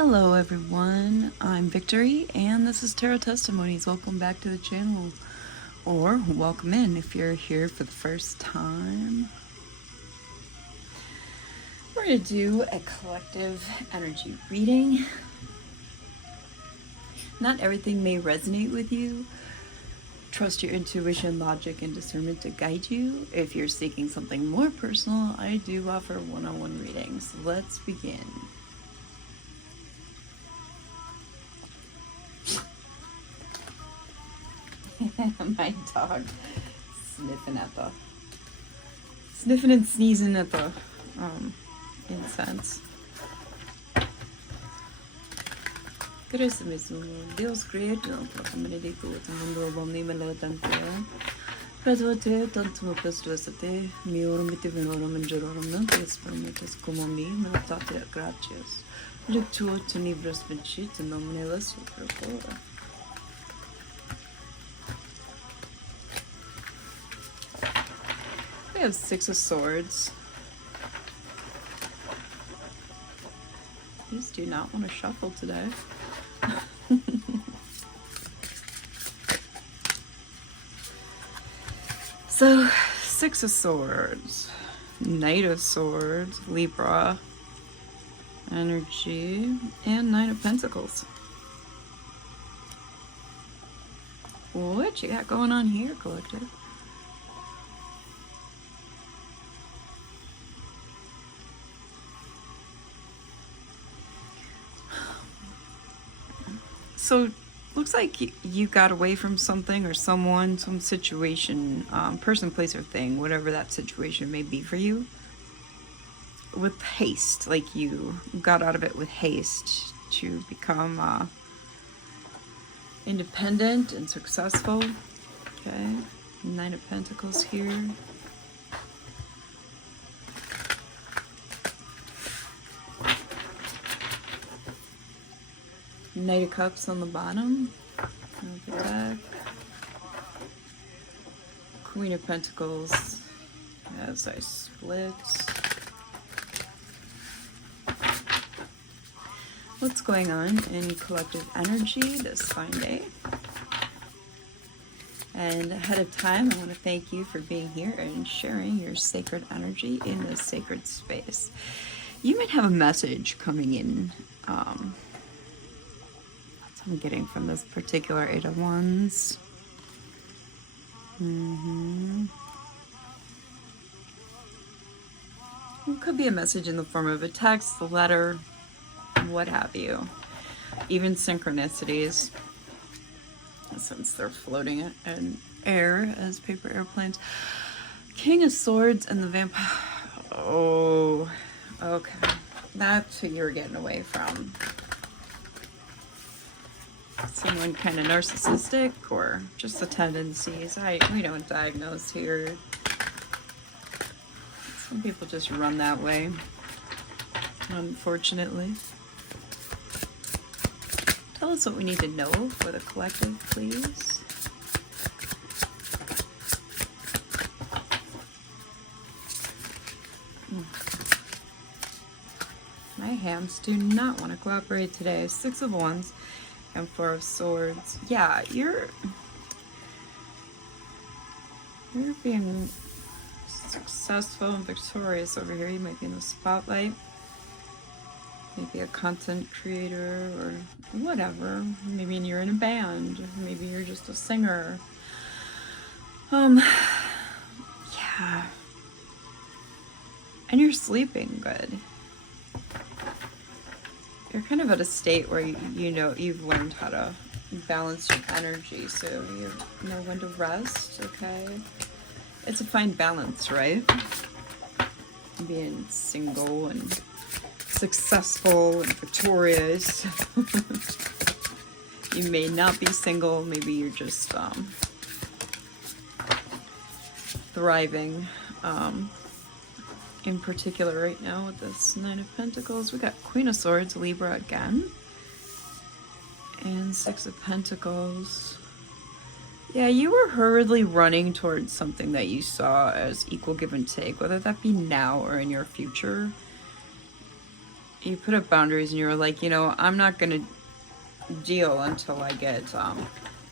Hello everyone, I'm Victory and this is Tarot Testimonies. Welcome back to the channel, or welcome in if you're here for the first time. We're going to do a collective energy reading. Not everything may resonate with you. Trust your intuition, logic, and discernment to guide you. If you're seeking something more personal, I do offer one-on-one readings. Let's begin. My dog sniffing and sneezing at the incense. Gracias mismo, Dios creator, proclamare todo mundo bomni melodante. Pradote tanto me pestuesate, mi ormiti venorum and gerorum non tes permites como mi melotate gracias. Lectuo to nibras vincit and nominelus procura. We have Six of Swords. These do not want to shuffle today. So, Six of Swords, Knight of Swords, Libra energy, and Nine of Pentacles. What you got going on here, collective? So, looks like you got away from something or someone, some situation, person, place, or thing, whatever that situation may be for you, with haste. Like you got out of it with haste to become independent and successful. Okay, Nine of Pentacles here. Knight of Cups on the bottom of the deck. Queen of Pentacles as I split. What's going on in collective energy this fine day? And ahead of time, I want to thank you for being here and sharing your sacred energy in this sacred space. You might have a message coming in. I'm getting from this particular Eight of Wands. It could be a message in the form of a text, a letter, what have you. Even synchronicities, since they're floating in air as paper airplanes. King of Swords and the Vampire. Oh, okay. That's who you're getting away from. Someone kind of narcissistic or just the tendencies. We don't diagnose here. Some people just run that way, unfortunately. Tell us what we need to know for the collective, please. My hands do not want to cooperate today. Six of Wands. And Four of Swords. Yeah, you're being successful and victorious over here. You might be in the spotlight. Maybe a content creator or whatever. Maybe you're in a band. Maybe you're just a singer. Yeah. And you're sleeping good. You're kind of at a state where you know you've learned how to balance your energy, so you know when to rest. Okay, it's a fine balance, right? Being single and successful and victorious. You may not be single, maybe you're just thriving. In particular right now with this Nine of Pentacles. We got Queen of Swords, Libra again. And Six of Pentacles. Yeah, you were hurriedly running towards something that you saw as equal give and take, whether that be now or in your future. you put up boundaries and you were like, you know, I'm not gonna deal until I get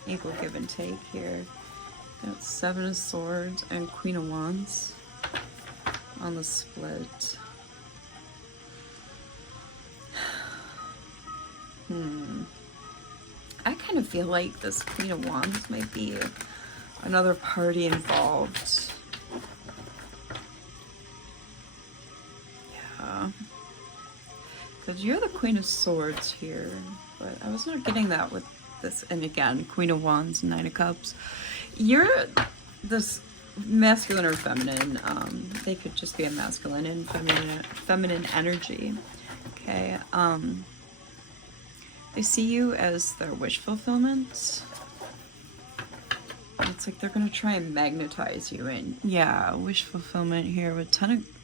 equal give and take here. Got 7 of Swords and Queen of Wands on the split. I kind of feel like this Queen of Wands might be another party involved. Yeah. Because you're the Queen of Swords here, but I was not getting that with this. And again, Queen of Wands, 9 of Cups. You're this masculine or feminine. They could just be a masculine and feminine energy. Okay. They see you as their wish fulfillment. It's like they're gonna try and magnetize you in. Yeah, wish fulfillment here with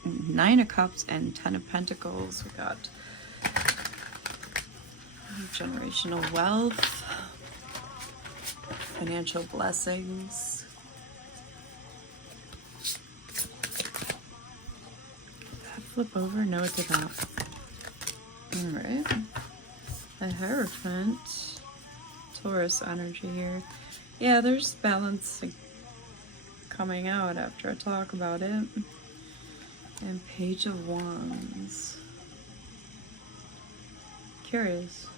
9 of Cups and 10 of Pentacles. We got generational wealth, financial blessings. Did that flip over? No, it did not. Alright. A Hierophant. Taurus energy here. Yeah, there's balance coming out after I talk about it. And Page of Wands. Curious.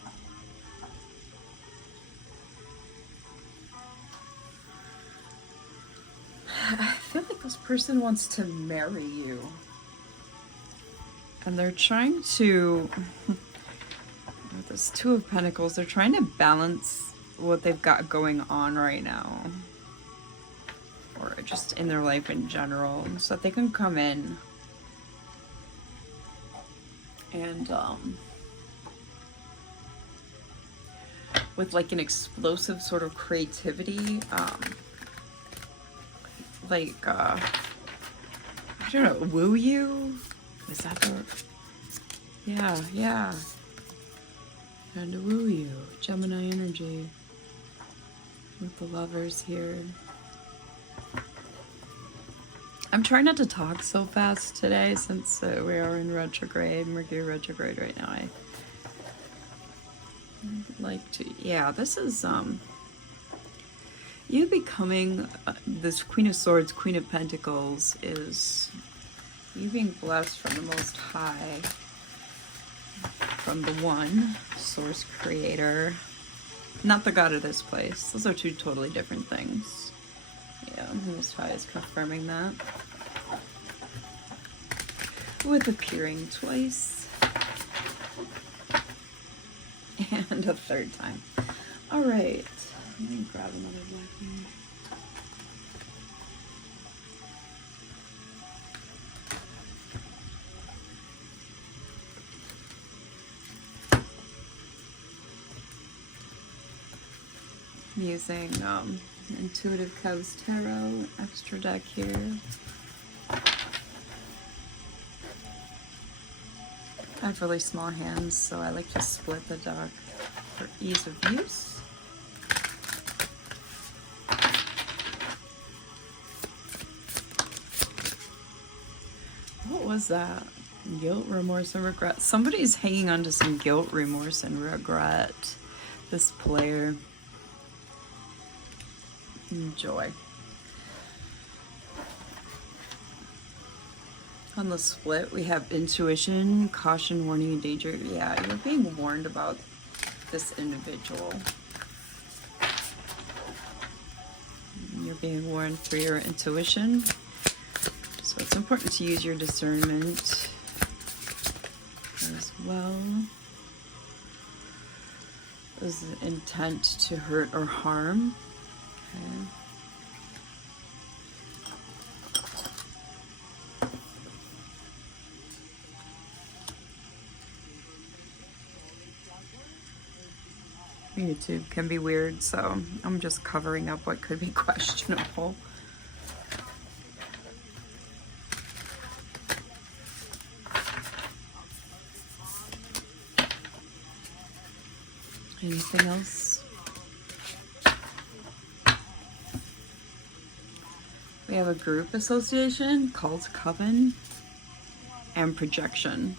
I feel like this person wants to marry you. And they're trying to, with this 2 of Pentacles, they're trying to balance what they've got going on right now. Or just in their life in general. So that they can come in and, with like an explosive sort of creativity, like, I don't know, woo you? Is that the... Yeah. Trying to woo you. Gemini energy. With the Lovers here. I'm trying not to talk so fast today since we are in retrograde, Mercury retrograde right now. I like to... Yeah, this is, you becoming this Queen of Swords, Queen of Pentacles is you being blessed from the Most High, from the One, Source Creator, not the God of this place. Those are 2 totally different things. Yeah, the Most High is confirming that. With appearing twice. And a 3rd time. Alright. Let me grab another black one. I'm using Intuitive Cubs Tarot, extra deck here. I have really small hands, so I like to split the deck for ease of use. What was that? Guilt, remorse, and regret. Somebody's hanging on to some guilt, remorse, and regret. This player. Enjoy. On the split, we have intuition, caution, warning, and danger. Yeah, you're being warned about this individual. You're being warned through your intuition. So it's important to use your discernment as well as the intent to hurt or harm. Okay. YouTube can be weird, so I'm just covering up what could be questionable. Anything else? We have a group association, cult, coven, and projection.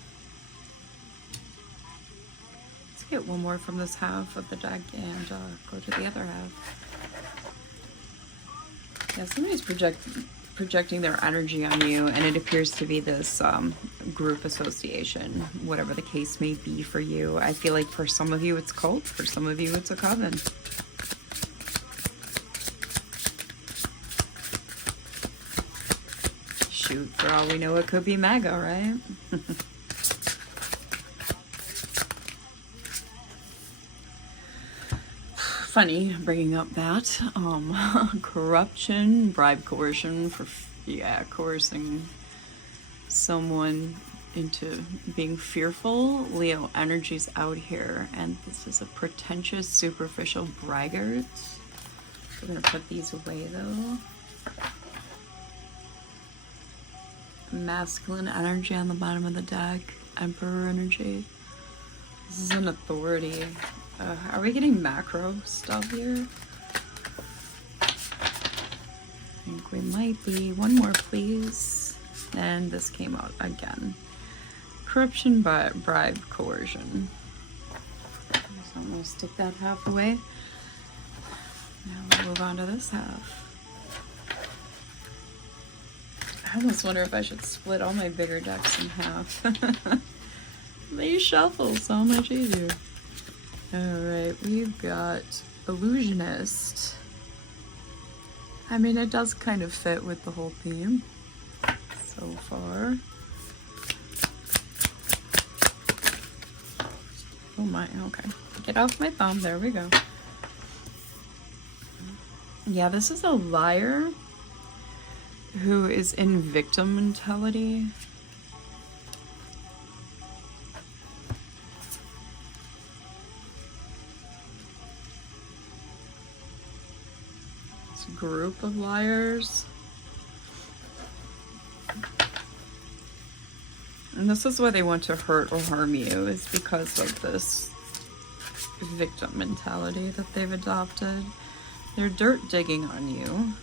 get one more from this half of the deck and go to the other half. Yeah, somebody's projecting their energy on you, and it appears to be this group association, whatever the case may be for you. I feel like for some of you it's cult, for some of you it's a coven. Shoot, for all we know it could be MAGA, right? Funny bringing up that corruption, bribe, coercion for coercing someone into being fearful. Leo energy's out here, and this is a pretentious, superficial braggart. We're gonna put these away though. Masculine energy on the bottom of the deck, Emperor energy. This is an authority. Are we getting macro stuff here? I think we might be. One more, please. And this came out again. Corruption, bribe, coercion. So I'm going to stick that half away. Now we'll move on to this half. I almost wonder if I should split all my bigger decks in half. They shuffle so much easier. Alright, we've got Illusionist. I mean, it does kind of fit with the whole theme so far. Oh my, okay. Get off my thumb, there we go. Yeah, this is a liar who is in victim mentality. Group of liars, and this is why they want to hurt or harm you, is because of this victim mentality that they've adopted. They're dirt digging on you.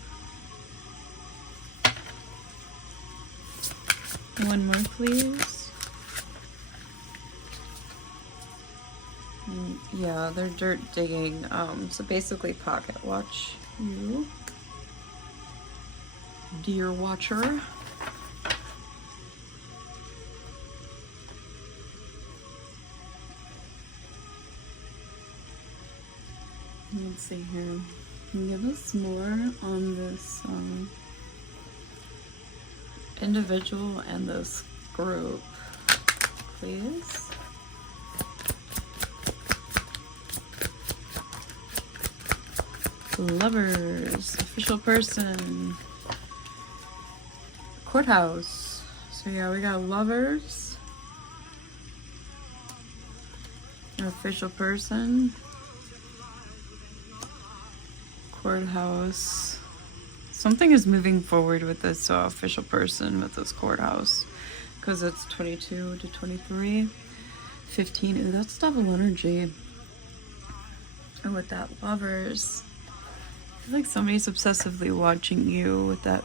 One more, please. Yeah, they're dirt digging, so basically pocket watch you, deer watcher. Let's see here. Give us more on this individual and this group, please. Lovers, official person, courthouse. So yeah, we got lovers, an official person, courthouse. Something is moving forward with this official person, with this courthouse, because it's 22 to 23, 15. Ooh, that's double energy. And with that lovers, I feel like somebody's obsessively watching you, with that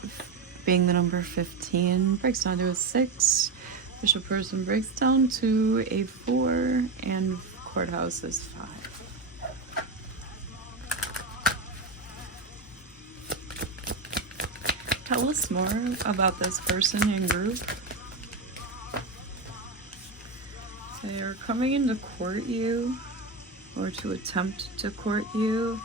being the number 15. Breaks down to a 6. Official person breaks down to a 4. And courthouse is 5. Tell us more about this person and group. They are coming in to court you, or to attempt to court you.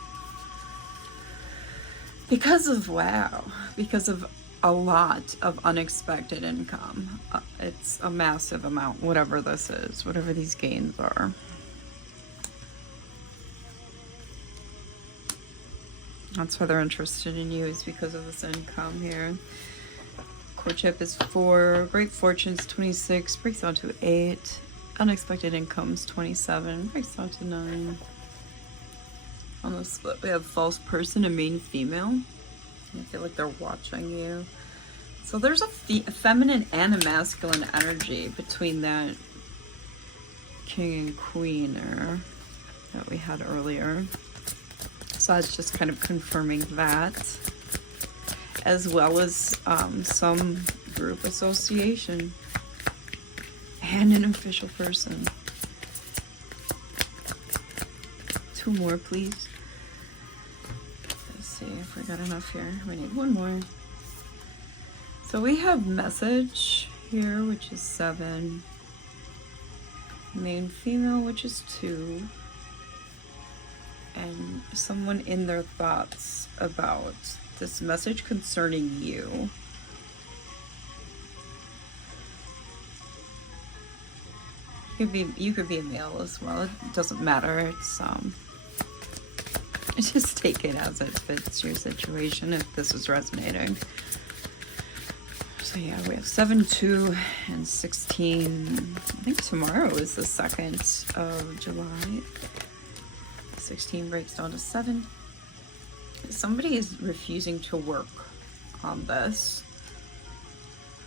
Because of, wow, because of a lot of unexpected income. It's a massive amount, whatever this is, whatever these gains are. That's why they're interested in you, is because of this income here. Courtship is 4, great fortunes 26, breaks down to 8. Unexpected incomes 27, breaks down to 9. On the split, we have false person and main female. I feel like they're watching you. So there's a feminine and a masculine energy between that king and queen that we had earlier. So it's just kind of confirming that, as well as some group association and an official person. 2 more, please. Let's see if we got enough here. We need 1 more. So we have message here, which is 7. Main female, which is 2. And someone in their thoughts about this message concerning you. You could be a male as well. It doesn't matter. It's just take it as it fits your situation if this is resonating. So yeah, we have 7, 2, and 16. I think tomorrow is the 2nd of July. 16 breaks down to 7. Somebody is refusing to work on this.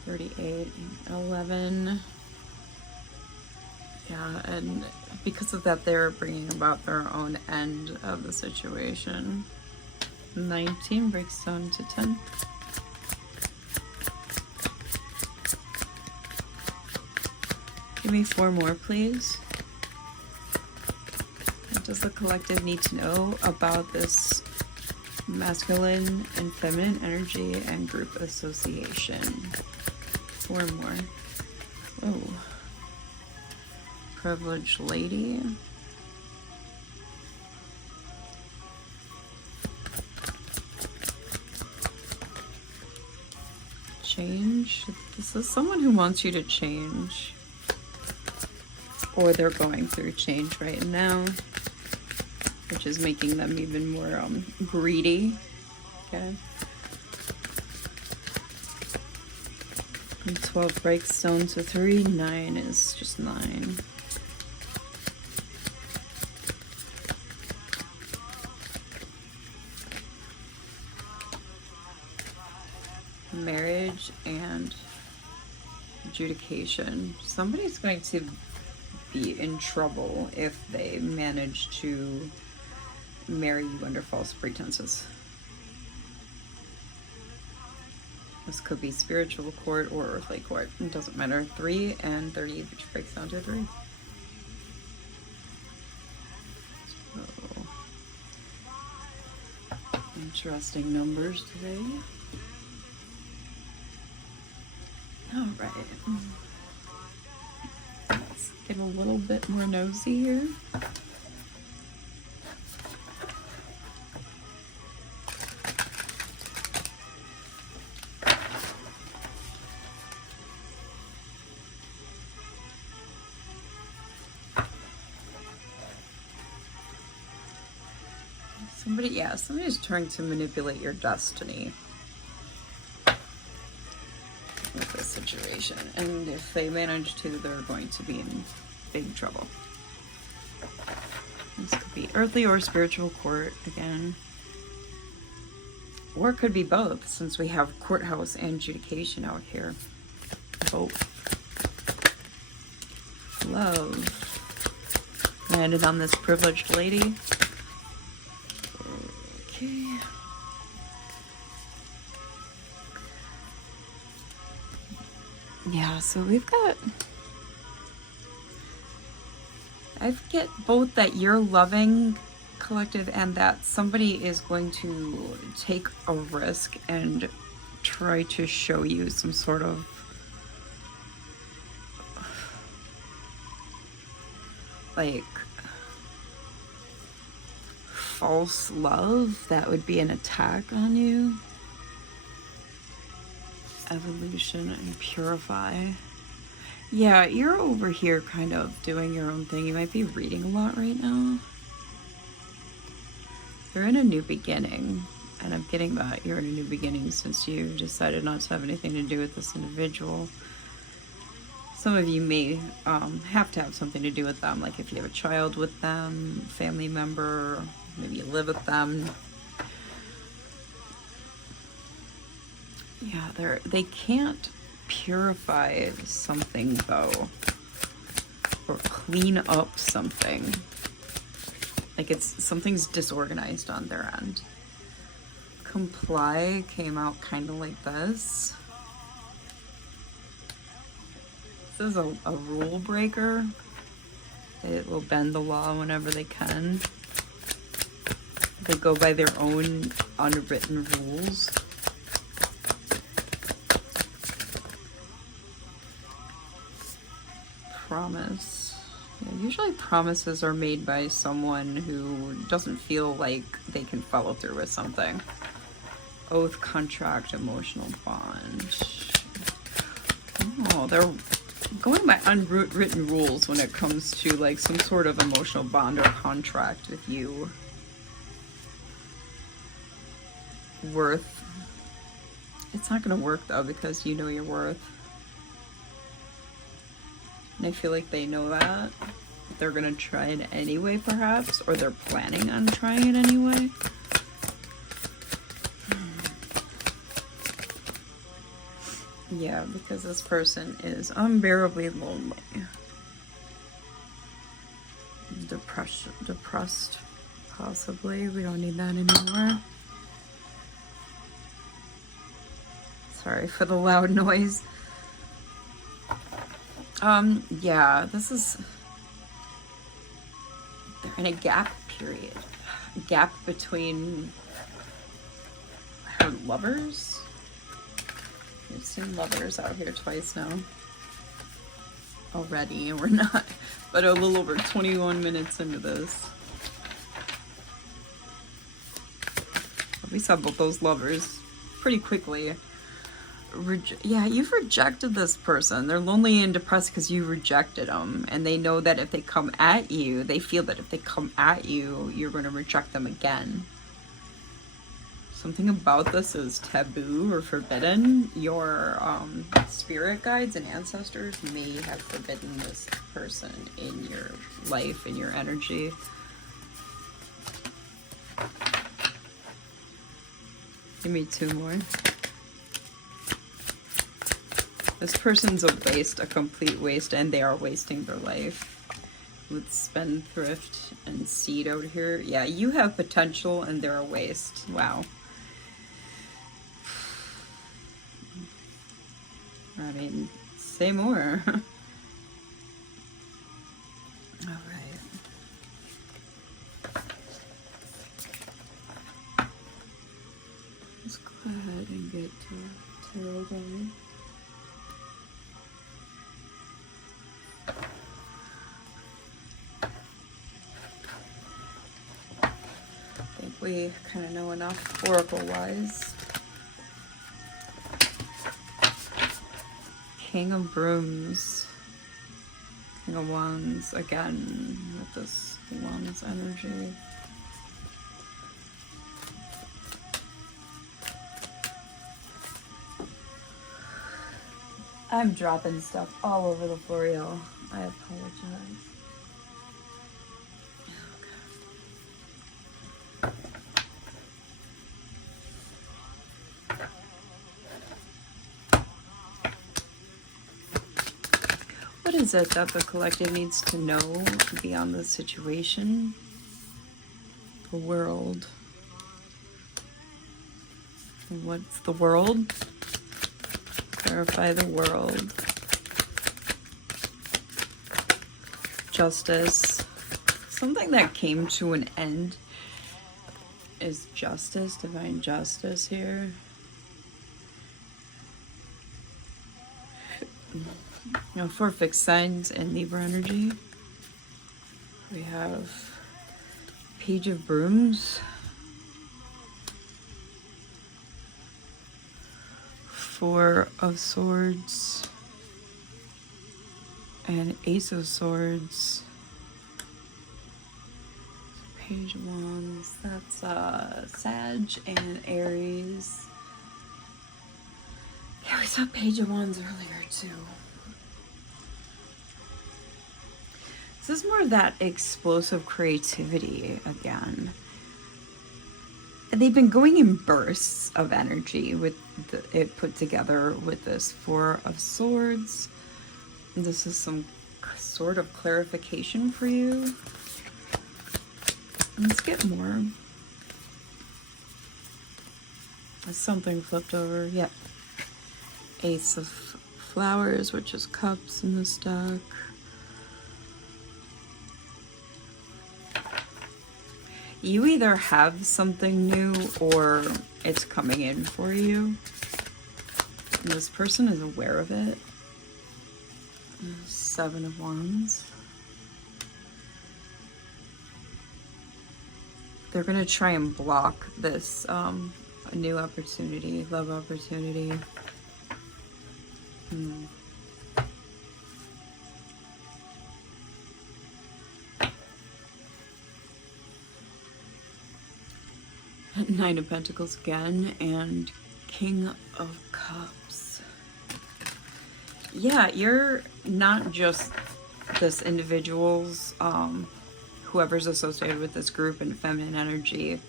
38, 11. Yeah, and because of that, they're bringing about their own end of the situation. 19 breaks down to 10. Give me 4 more, please. What does the collective need to know about this masculine and feminine energy and group association? 4 more. Oh. Privileged lady. Change. This is someone who wants you to change. Or they're going through change right now, which is making them even more greedy. Okay. And 12 breaks down to 3. 9 is just 9. Marriage and adjudication. Somebody's going to be in trouble if they manage to marry you under false pretenses. This could be spiritual court or earthly court. It doesn't matter. 3 and 30, which breaks down to 3. So, interesting numbers today. All right. Let's get a little bit more nosy here. Somebody's trying to manipulate your destiny with this situation. And if they manage to, they're going to be in big trouble. This could be earthly or spiritual court again. Or it could be both, since we have courthouse and adjudication out here. Both. Love. Landed on this privileged lady. Okay. Yeah, so we've got... I get both that you're loving, collective, and that somebody is going to take a risk and try to show you some sort of like false love that would be an attack on you. Evolution and purify. Yeah, you're over here kind of doing your own thing. You might be reading a lot right now. You're in a new beginning, and I'm getting that you're in a new beginning since you decided not to have anything to do with this individual. Some of you may have to have something to do with them, like if you have a child with them, family member, maybe you live with them. Yeah, they can't purify something though, or clean up something. Like something's disorganized on their end. Comply came out kind of like this. This is a rule breaker. They will bend the law whenever they can. They go by their own unwritten rules. Promise. Yeah, usually promises are made by someone who doesn't feel like they can follow through with something. Oath, contract, emotional bond. Oh, they're going by unwritten rules when it comes to like some sort of emotional bond or contract with you. Worth. It's not going to work though because you know your worth. And I feel like they know that. They're going to try it anyway, perhaps, or they're planning on trying it anyway. Yeah, because this person is unbearably lonely. Depressed, possibly. We don't need that anymore. Sorry for the loud noise. Yeah, this is... They're in a gap period. Gap between... lovers? We've seen lovers out here twice now. Already, and we're not... But a little over 21 minutes into this. We saw both those lovers pretty quickly. Yeah, you've rejected this person. They're lonely and depressed because you rejected them. And they know that if they come at you, they feel that if they come at you, you're going to reject them again. Something about this is taboo or forbidden. Your spirit guides and ancestors may have forbidden this person in your life, in your energy. Give me two more. This person's a waste, a complete waste, and they are wasting their life. With spendthrift and seed out here. Yeah, you have potential and they're a waste. Wow. I mean, say more. All right. Let's go ahead and get to tarot going. I think we kind of know enough oracle-wise. King of Brooms, King of Wands, again with this Wands energy. I'm dropping stuff all over the floor, y'all. I apologize. What is it that the collective needs to know beyond the situation? The world. What's the world? Clarify the world. Justice. Something that came to an end is justice, divine justice here. Now, for fixed signs and Libra energy, we have Page of Brooms, Four of Swords, and Ace of Swords. Page of Wands, that's Sag and Aries. Yeah, we saw Page of Wands earlier too. This is more of that explosive creativity again. And they've been going in bursts of energy with it put together with this Four of Swords. And this is some sort of clarification for you. Let's get more. There's something flipped over. Yep. Ace of Flowers, which is cups in this deck. You either have something new or it's coming in for you. And this person is aware of it. 7 of Wands. They're going to try and block this a new opportunity, love opportunity. Nine of Pentacles again, and King of Cups. Yeah, you're not just this individual's, whoever's associated with this group and feminine energy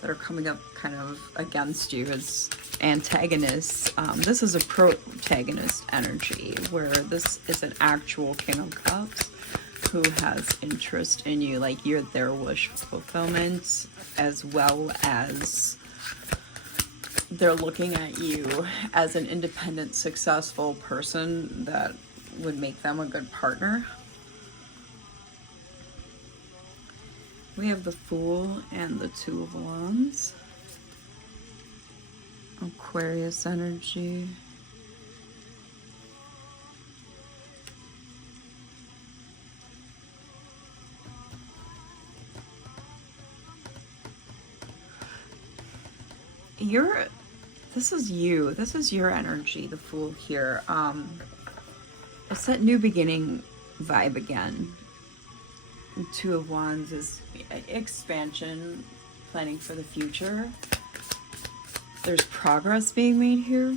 that are coming up kind of against you as antagonists. This is a protagonist energy where this is an actual King of Cups who has interest in you, like you're their wish fulfillment, as well as they're looking at you as an independent, successful person that would make them a good partner. We have the Fool and the Two of Wands. Aquarius energy. This is you. This is your energy, the Fool here. It's that new beginning vibe again. Two of Wands is expansion, planning for the future. There's progress being made here.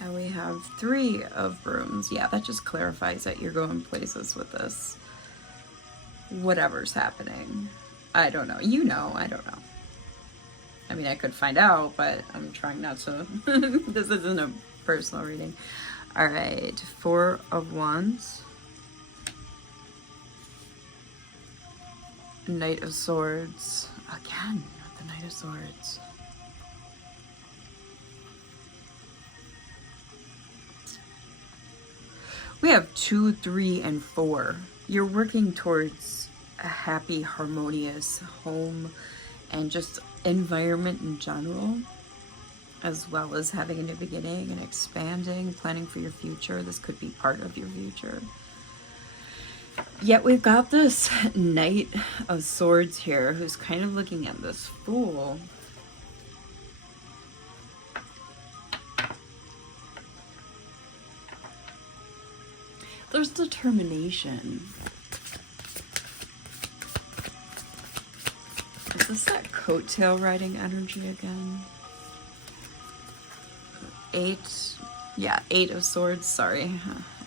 And we have 3 of Brooms. Yeah, that just clarifies that you're going places with this. Whatever's happening. I don't know. You know, I don't know. I mean, I could find out, but I'm trying not to. This isn't a personal reading. All right, 4 of Wands. Knight of Swords. Again, the Knight of Swords. We have 2, 3, and 4. You're working towards a happy, harmonious home and just environment in general, as well as having a new beginning and expanding, planning for your future. This could be part of your future. Yet we've got this Knight of Swords here who's kind of looking at this Fool. There's determination. Is this that coattail riding energy again? 8. Yeah, 8 of Swords. Sorry.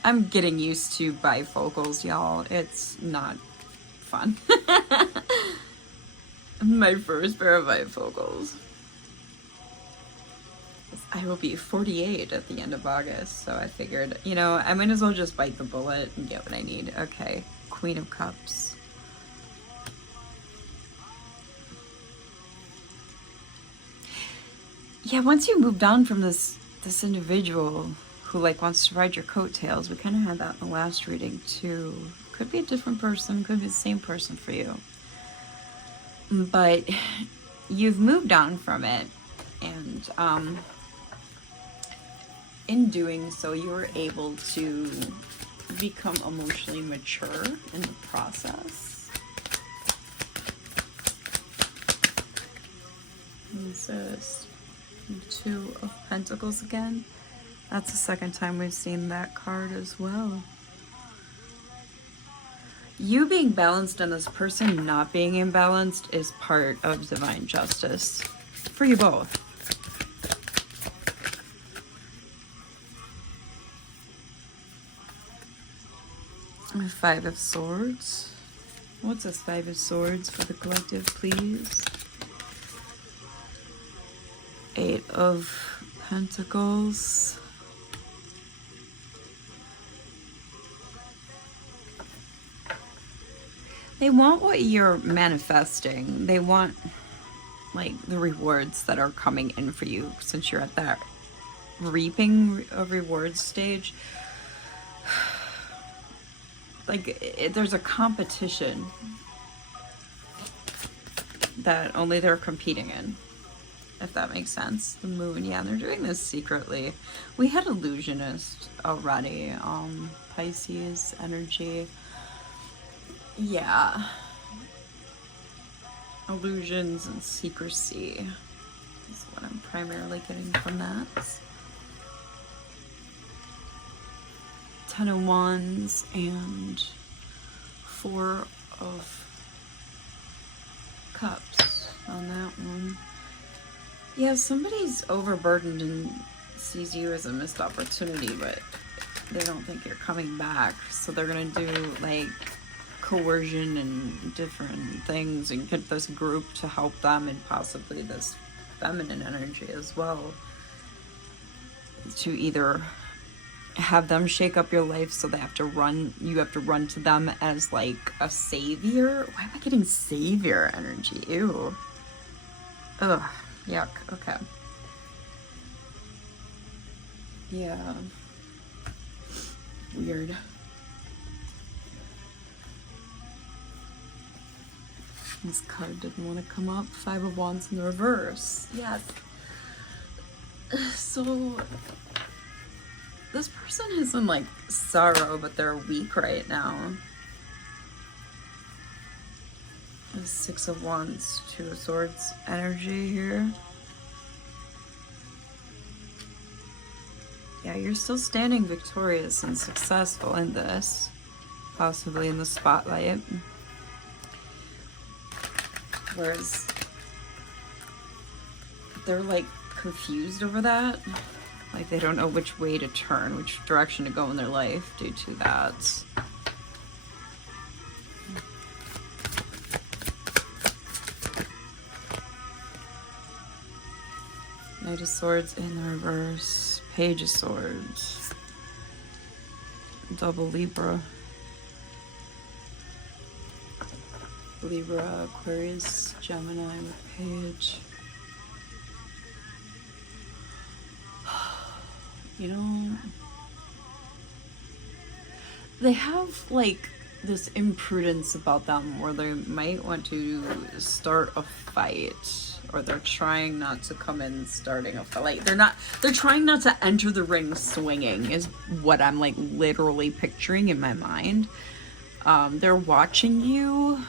I'm getting used to bifocals, y'all. It's not fun. My first pair of bifocals. I will be 48 at the end of August, so I figured, you know, I might as well just bite the bullet and get what I need. Okay, Queen of Cups. Yeah, once you moved on from this individual who like wants to ride your coattails, we kind of had that in the last reading too. Could be a different person, could be the same person for you. But you've moved on from it, and in doing so, you were able to become emotionally mature in the process. What's this? 2 of Pentacles again. That's the second time we've seen that card as well. You being balanced and this person not being imbalanced is part of divine justice for you both. And 5 of Swords. What's this 5 of Swords for the collective, please? 8 of Pentacles. They want what you're manifesting. They want, like, the rewards that are coming in for you since you're at that reaping of rewards stage. Like, there's a competition that only they're competing in, if that makes sense. The moon, yeah, they're doing this secretly. We had illusionist already, Pisces energy. Yeah. Illusions and secrecy is what I'm primarily getting from that. 10 of Wands and 4 of Cups on that one. Yeah, somebody's overburdened and sees you as a missed opportunity, but they don't think you're coming back. So they're gonna do like coercion and different things and get this group to help them, and possibly this feminine energy as well, to either have them shake up your life so they have to run, you have to run to them as like a savior. Why am I getting savior energy? Ew. Ugh. Yuck. Okay. Yeah. Weird. This card didn't want to come up. 5 of Wands in the reverse. Yes. So this person is in like sorrow, but they're weak right now. The 6 of Wands, 2 of Swords energy here. Yeah, you're still standing victorious and successful in this, possibly in the spotlight. Whereas they're like confused over that. Like they don't know which way to turn, which direction to go in their life due to that. Knight of Swords in the reverse. Page of Swords. Double Libra. Libra, Aquarius, Gemini with Page. You know, they have like this imprudence about them where they might want to start a fight, or they're trying not to come in starting a fight. Like they're trying not to enter the ring swinging is what I'm like literally picturing in my mind. They're watching you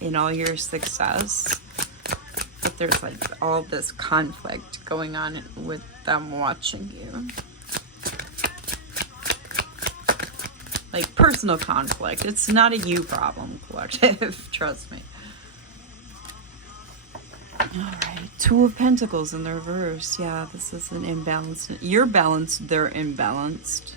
in all your success, but there's like all this conflict going on with them watching you. Like personal conflict. It's not a you problem, collective. Trust me. Alright, 2 of Pentacles in the reverse. Yeah, this is an imbalance. You're balanced, they're imbalanced.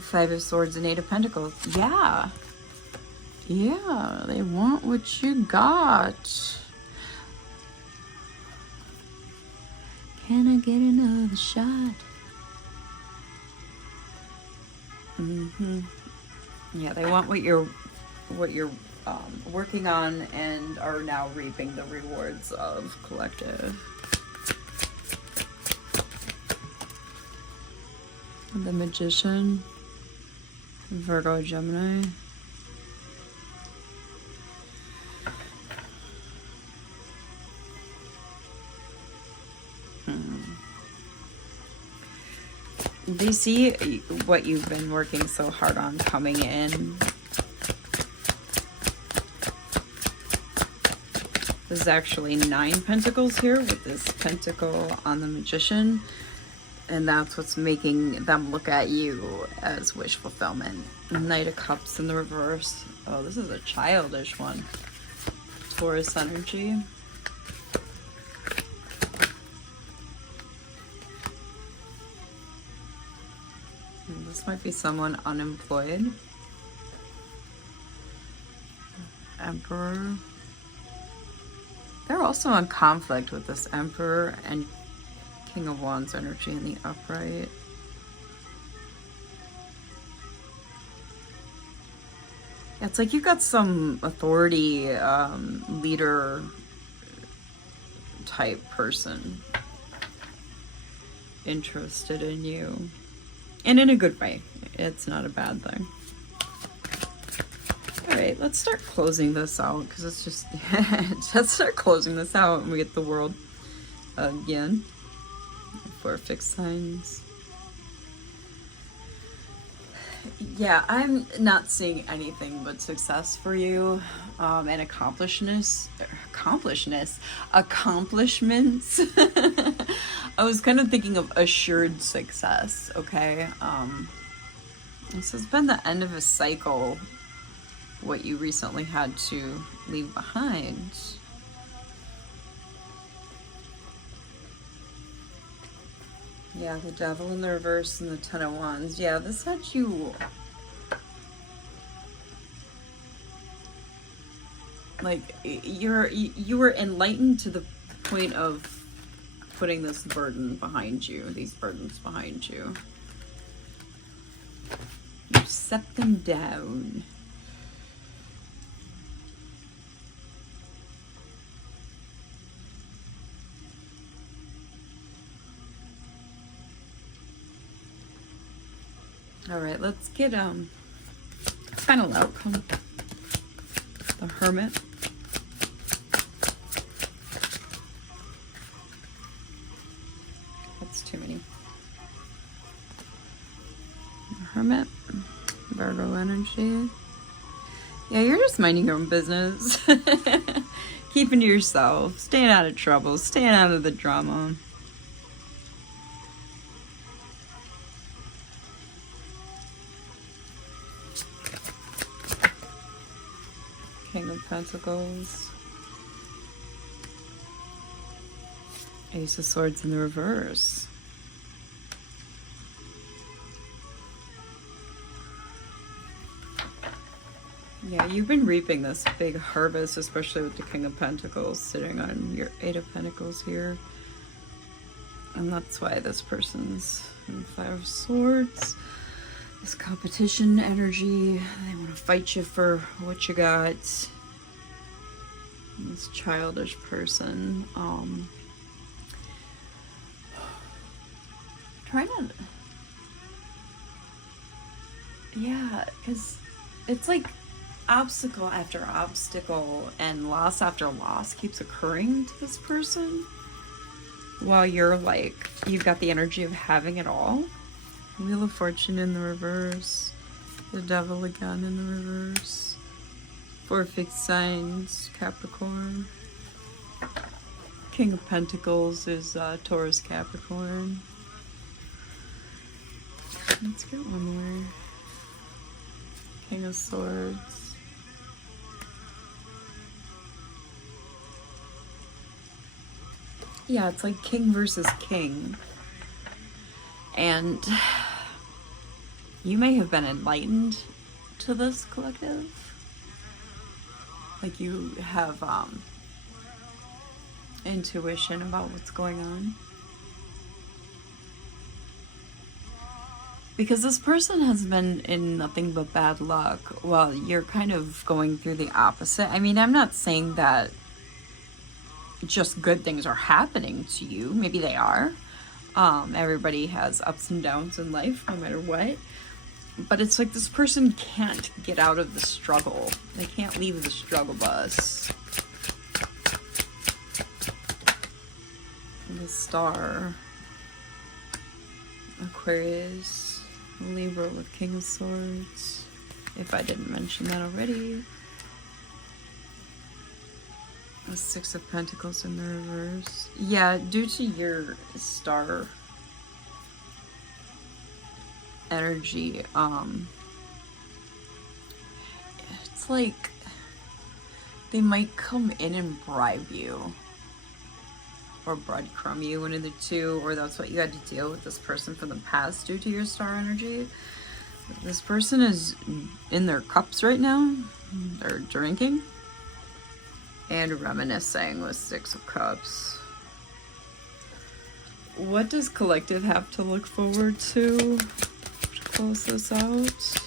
Five of Swords and 8 of Pentacles. Yeah. Yeah, they want what you got. Can I get another shot? Yeah, they want what you're working on and are now reaping the rewards of, collective. The Magician. Virgo, Gemini. Do you see what you've been working so hard on coming in? There's actually 9 pentacles here with this pentacle on the Magician. And that's what's making them look at you as wish fulfillment. Knight of Cups in the reverse. Oh, this is a childish one. Taurus energy. And this might be someone unemployed. Emperor. They're also in conflict with this Emperor and King of Wands energy in the upright. Yeah, it's like you've got some authority, leader type person interested in you. And in a good way. It's not a bad thing. Alright, let's start closing this out, because it's just... let's start closing this out and we get the world again. 4 fixed signs. Yeah, I'm not seeing anything but success for you, and accomplishments. I was kind of thinking of assured success, okay? This has been the end of a cycle, what you recently had to leave behind. Yeah, the Devil in the reverse and the Ten of Wands. Yeah, this had you... like, you were enlightened to the point of putting this burden behind you, these burdens behind you. You set them down. All right, let's get final outcome. The Hermit. That's too many. The Hermit. Virgo energy. Yeah, you're just minding your own business. Keeping to yourself. Staying out of trouble. Staying out of the drama. King of Pentacles. Ace of Swords in the reverse. Yeah, you've been reaping this big harvest, especially with the King of Pentacles sitting on your Eight of Pentacles here. And that's why this person's in Five of Swords. This competition energy, they want to fight you for what you got. This childish person, trying to, yeah, because it's like obstacle after obstacle and loss after loss keeps occurring to this person, while you're like, you've got the energy of having it all. Wheel of Fortune in the reverse. The Devil again in the reverse. 4 fixed signs, Capricorn. King of Pentacles is Taurus, Capricorn. Let's get one more. King of Swords. Yeah, it's like king versus king. And you may have been enlightened to this collective. Like you have intuition about what's going on. Because this person has been in nothing but bad luck while you're kind of going through the opposite. I mean, I'm not saying that just good things are happening to you. Maybe they are. Everybody has ups and downs in life, no matter what. But it's like this person can't get out of the struggle. They can't leave the struggle bus. The Star. Aquarius. Libra with King of Swords. If I didn't mention that already. The Six of Pentacles in the reverse. Yeah, due to your star energy, it's like they might come in and bribe you. Or breadcrumb you, one of the two, or that's what you had to deal with this person from the past due to your star energy. This person is in their cups right now. They're drinking. And reminiscing with Six of Cups. What does collective have to look forward to close this out?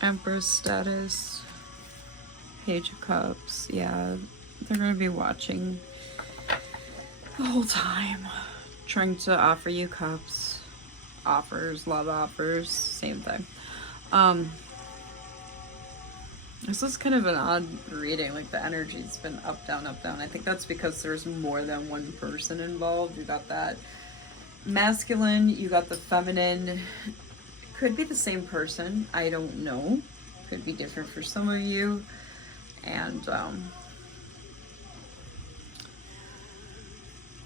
Empress status. Page of Cups. Yeah. They're going to be watching the whole time, trying to offer you cups, offers, love offers, same thing. This is kind of an odd reading, like the energy's been up, down, up, down. I think that's because there's more than one person involved. You got that masculine, you got the feminine. Could be the same person, I don't know. Could be different for some of you. And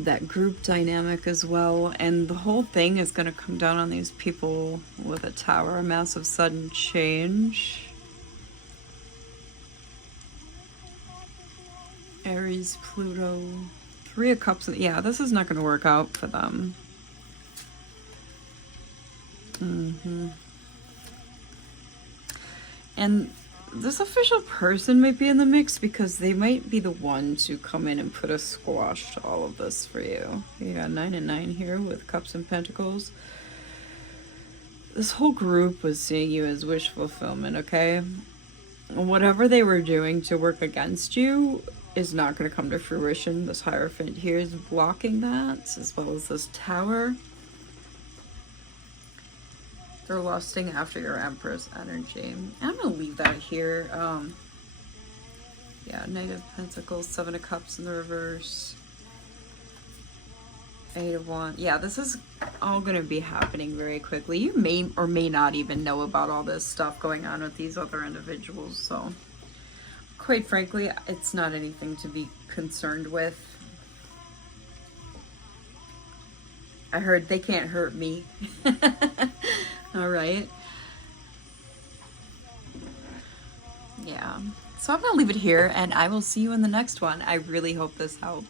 that group dynamic as well. And the whole thing is going to come down on these people with a tower, a massive sudden change. Aries, Pluto, 3 of Cups. Yeah, this is not going to work out for them. And this official person might be in the mix because they might be the one to come in and put a squash to all of this for you. You got 9 and 9 here with Cups and Pentacles. This whole group was seeing you as wish fulfillment, okay? Whatever they were doing to work against you is not going to come to fruition. This Hierophant here is blocking that, as well as this Tower. They're lusting after your Empress energy. I'm going to leave that here. Yeah, Knight of Pentacles, 7 of Cups in the reverse. 8 of Wands. Yeah, this is all going to be happening very quickly. You may or may not even know about all this stuff going on with these other individuals, so quite frankly, it's not anything to be concerned with. I heard they can't hurt me. All right. Yeah. So I'm going to leave it here, and I will see you in the next one. I really hope this helped.